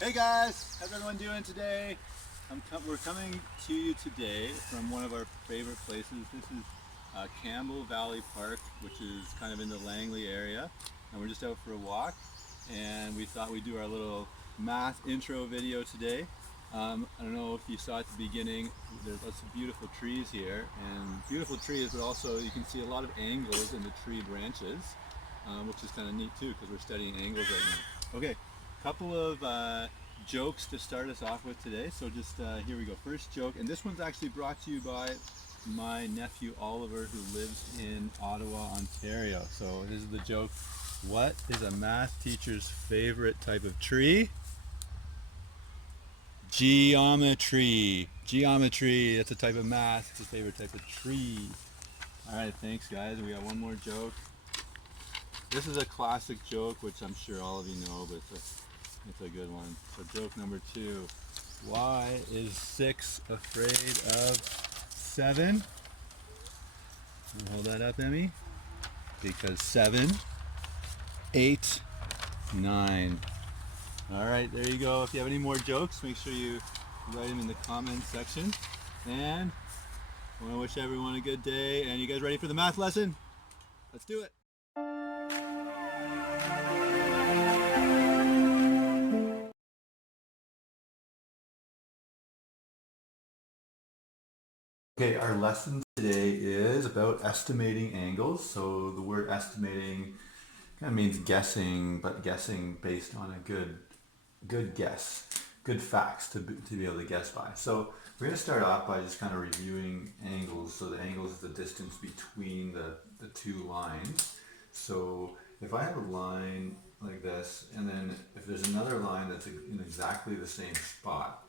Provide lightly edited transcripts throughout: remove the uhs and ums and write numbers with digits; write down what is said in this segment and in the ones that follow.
Hey guys, how's everyone doing today? We're coming to you today from one of our favorite places. This is Campbell Valley Park, which is kind of in the Langley area, and we're just out for a walk. And we thought we'd do our little math intro video today. I don't know if you saw at the beginning, there's lots of beautiful trees here, and beautiful trees, but also you can see a lot of angles in the tree branches, which is kind of neat too because we're studying angles right now. Okay, couple of jokes to start us off with today. So just here we go. First joke, and this one's actually brought to you by my nephew Oliver, who lives in Ottawa, Ontario. So this is the joke. What is a math teacher's favorite type of tree? Geometry. Geometry. That's a type of math. It's a favorite type of tree. All right, thanks guys. We got one more joke. This is a classic joke, which I'm sure all of you know, but it's a good one. So joke number 2. Why is 6 afraid of 7? Hold that up, Emmy. Because 7, 8, 9. All right, there you go. If you have any more jokes, make sure you write them in the comments section. And I want to wish everyone a good day. And you guys ready for the math lesson? Let's do it. Okay, our lesson today is about estimating angles. So the word estimating kind of means guessing, but guessing based on a good guess, good facts to be able to guess by. So we're going to start off by just kind of reviewing angles. So the angle is the distance between the two lines. So if I have a line like this, and then if there's another line that's in exactly the same spot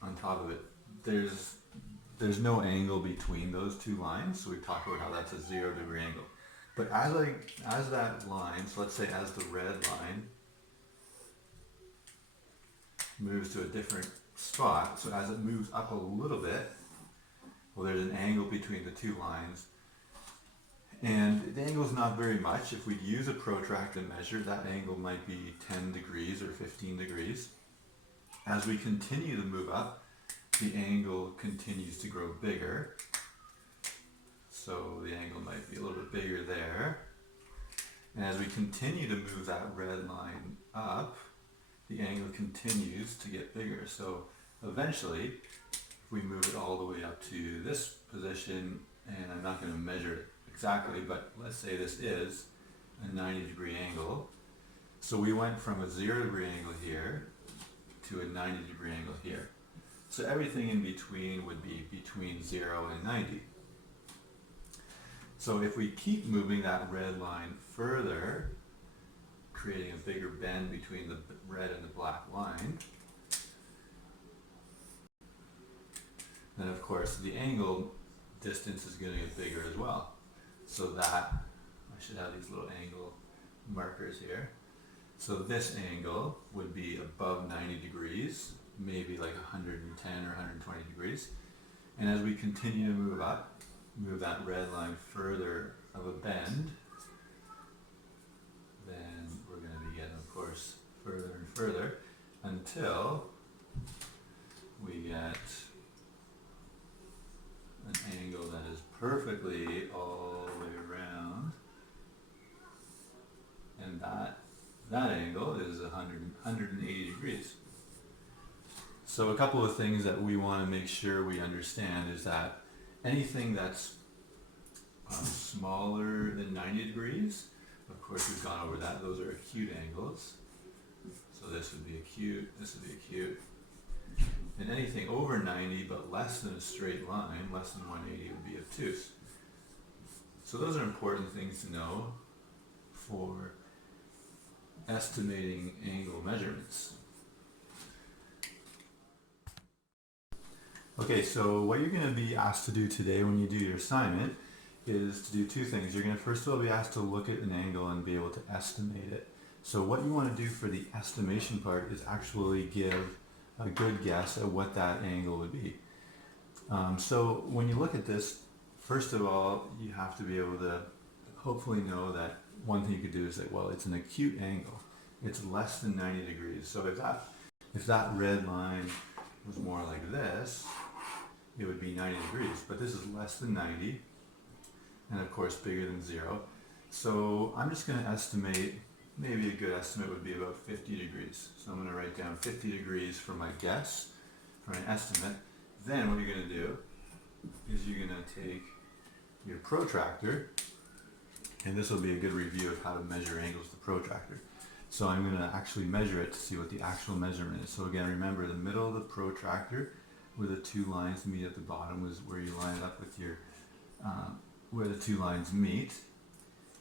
on top of it, there's no angle between those two lines. So we talked about how that's a 0-degree angle. But as that line, so let's say as the red line moves to a different spot, so as it moves up a little bit, well, there's an angle between the two lines. And the angle is not very much. If we'd use a protractor measure, that angle might be 10 degrees or 15 degrees. As we continue to move up, the angle continues to grow bigger. So the angle might be a little bit bigger there. And as we continue to move that red line up, the angle continues to get bigger. So eventually, if we move it all the way up to this position, and I'm not going to measure it exactly, but let's say this is a 90-degree angle. So we went from a 0-degree angle here to a 90-degree angle here. So everything in between would be between 0 and 90. So if we keep moving that red line further, creating a bigger bend between the red and the black line, then of course the angle distance is going to get bigger as well. So that, I should have these little angle markers here. So this angle would be above 90 degrees, maybe like 110 or 120 degrees. And as we continue to move up, move that red line further of a bend, then we're going to be getting, of course, further and further until we get an angle that is perfectly all the way around, and that angle is 180 degrees. So a couple of things that we want to make sure we understand is that anything that's smaller than 90 degrees, of course we've gone over that, those are acute angles. So this would be acute, this would be acute. And anything over 90 but less than a straight line, less than 180, would be obtuse. So those are important things to know for estimating angle measurements. Okay, so what you're going to be asked to do today when you do your assignment is to do two things. You're going to first of all be asked to look at an angle and be able to estimate it. So what you want to do for the estimation part is actually give a good guess at what that angle would be. So when you look at this, first of all, you have to be able to hopefully know that one thing you could do is say, well, it's an acute angle. it's less than 90 degrees. So if that red line was more like this, it would be 90 degrees, but this is less than 90, and of course bigger than 0. So I'm just going to estimate, maybe a good estimate would be about 50 degrees. So I'm going to write down 50 degrees for my guess, for an estimate. Then what you're going to do is you're going to take your protractor, and this will be a good review of how to measure angles with the protractor. So I'm going to actually measure it to see what the actual measurement is. So again, remember the middle of the protractor where the two lines meet at the bottom was where you line it up with your, where the two lines meet.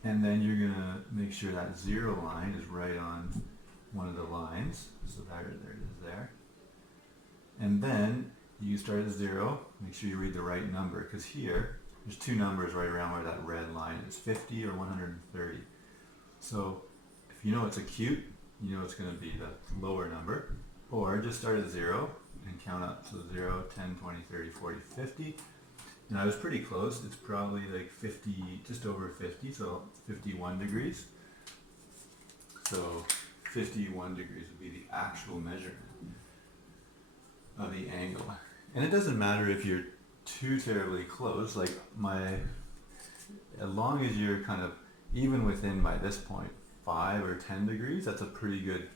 And then you're going to make sure that 0 line is right on one of the lines. So there it is there. And then you start at 0, make sure you read the right number, because here there's two numbers right around where that red line is, 50 or 130. So if you know it's acute, you know it's going to be the lower number, or just start at 0 and count up. So 0, 10, 20, 30, 40, 50. And I was pretty close. It's probably like 50, just over 50, so 51 degrees. So 51 degrees would be the actual measurement of the angle. And it doesn't matter if you're too terribly close, like as long as you're kind of even within, by this point, 5 or 10 degrees, that's a pretty good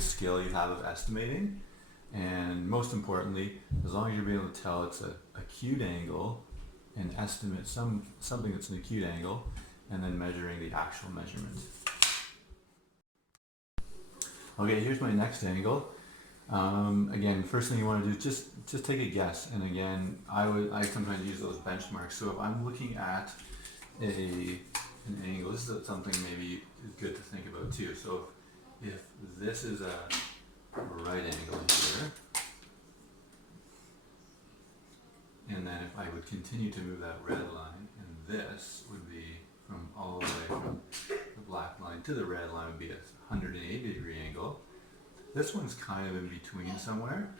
skill you have of estimating. And most importantly, as long as you're able to tell it's an acute angle and estimate something that's an acute angle, and then measuring the actual measurement. Okay, here's my next angle. Again, first thing you want to do is just take a guess. And again, I sometimes use those benchmarks. So if I'm looking at an angle, this is something maybe is good to think about too. So if this is a right angle here, and then if I would continue to move that red line, and this would be from all the way from the black line to the red line would be a 180 degree angle. This one's kind of in between somewhere.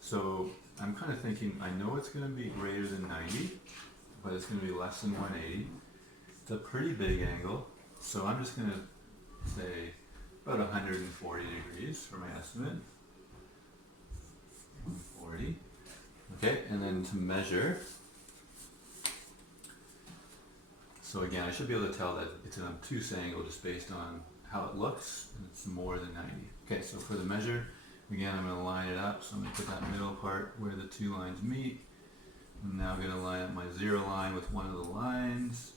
So I'm kind of thinking, I know it's going to be greater than 90, but it's going to be less than 180. It's a pretty big angle, so I'm just going to say about 140 degrees for my estimate. 140. Okay, and then to measure. So again, I should be able to tell that it's an obtuse angle just based on how it looks, and it's more than 90. Okay, so for the measure, again, I'm going to line it up. So I'm going to put that middle part where the two lines meet. I'm now going to line up my 0 line with one of the lines.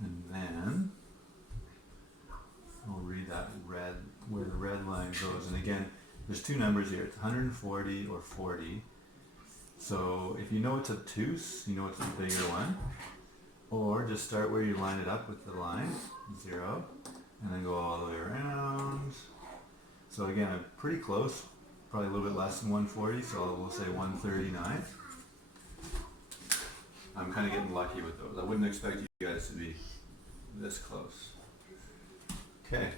And then I'll read that red, where the red line goes. And again, there's two numbers here. It's 140 or 40. So if you know it's obtuse, you know it's the bigger one. Or just start where you line it up with the line, 0, and then go all the way around. So again, I'm pretty close, probably a little bit less than 140, so we'll say 139. I'm kind of getting lucky with those. I wouldn't expect you guys to be this close. Okay.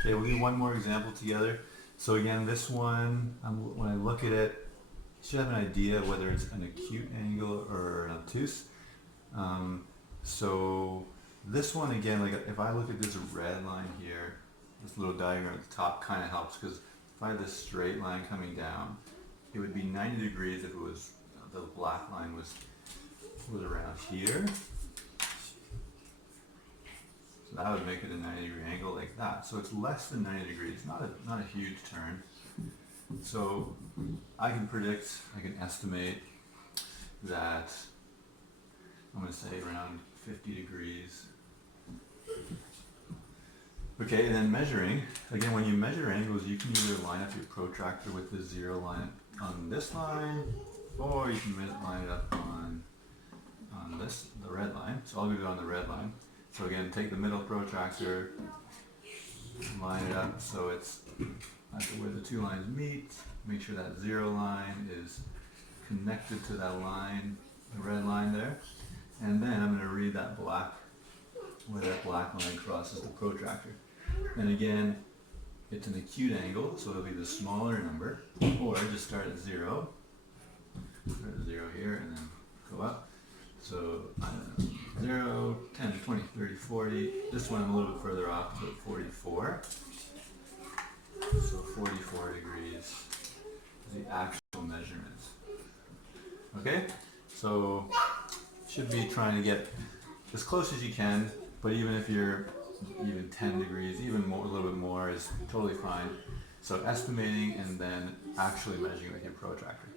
Okay, we'll do one more example together. So again, this one, when I look at it, you should have an idea of whether it's an acute angle or an obtuse. So this one, again, like if I look at this red line here, this little diagram at the top kind of helps, because if I had this straight line coming down, it would be 90 degrees if it was, the black line was around here. So that would make it a 90 degree angle like that. So it's less than 90 degrees, not a huge turn. So I can predict, I can estimate that I'm going to say around 50 degrees. Okay, and then measuring. Again, when you measure angles, you can either line up your protractor with the 0 line on this line, or you can line it up on this, the red line. So I'll do it on the red line. So again, take the middle protractor, line it up so it's where the two lines meet. Make sure that 0 line is connected to that line, the red line there. And then I'm going to read that black, where that black line crosses the protractor. And again, it's an acute angle, so it'll be the smaller number, or just start at 0. Start at 0 here and then go up. So I don't know. 10, 20, 30, 40. This one I'm a little bit further off, so 44. So 44 degrees is the actual measurement. Okay, so should be trying to get as close as you can, but even if you're even 10 degrees, even more, a little bit more is totally fine. So estimating and then actually measuring with your protractor.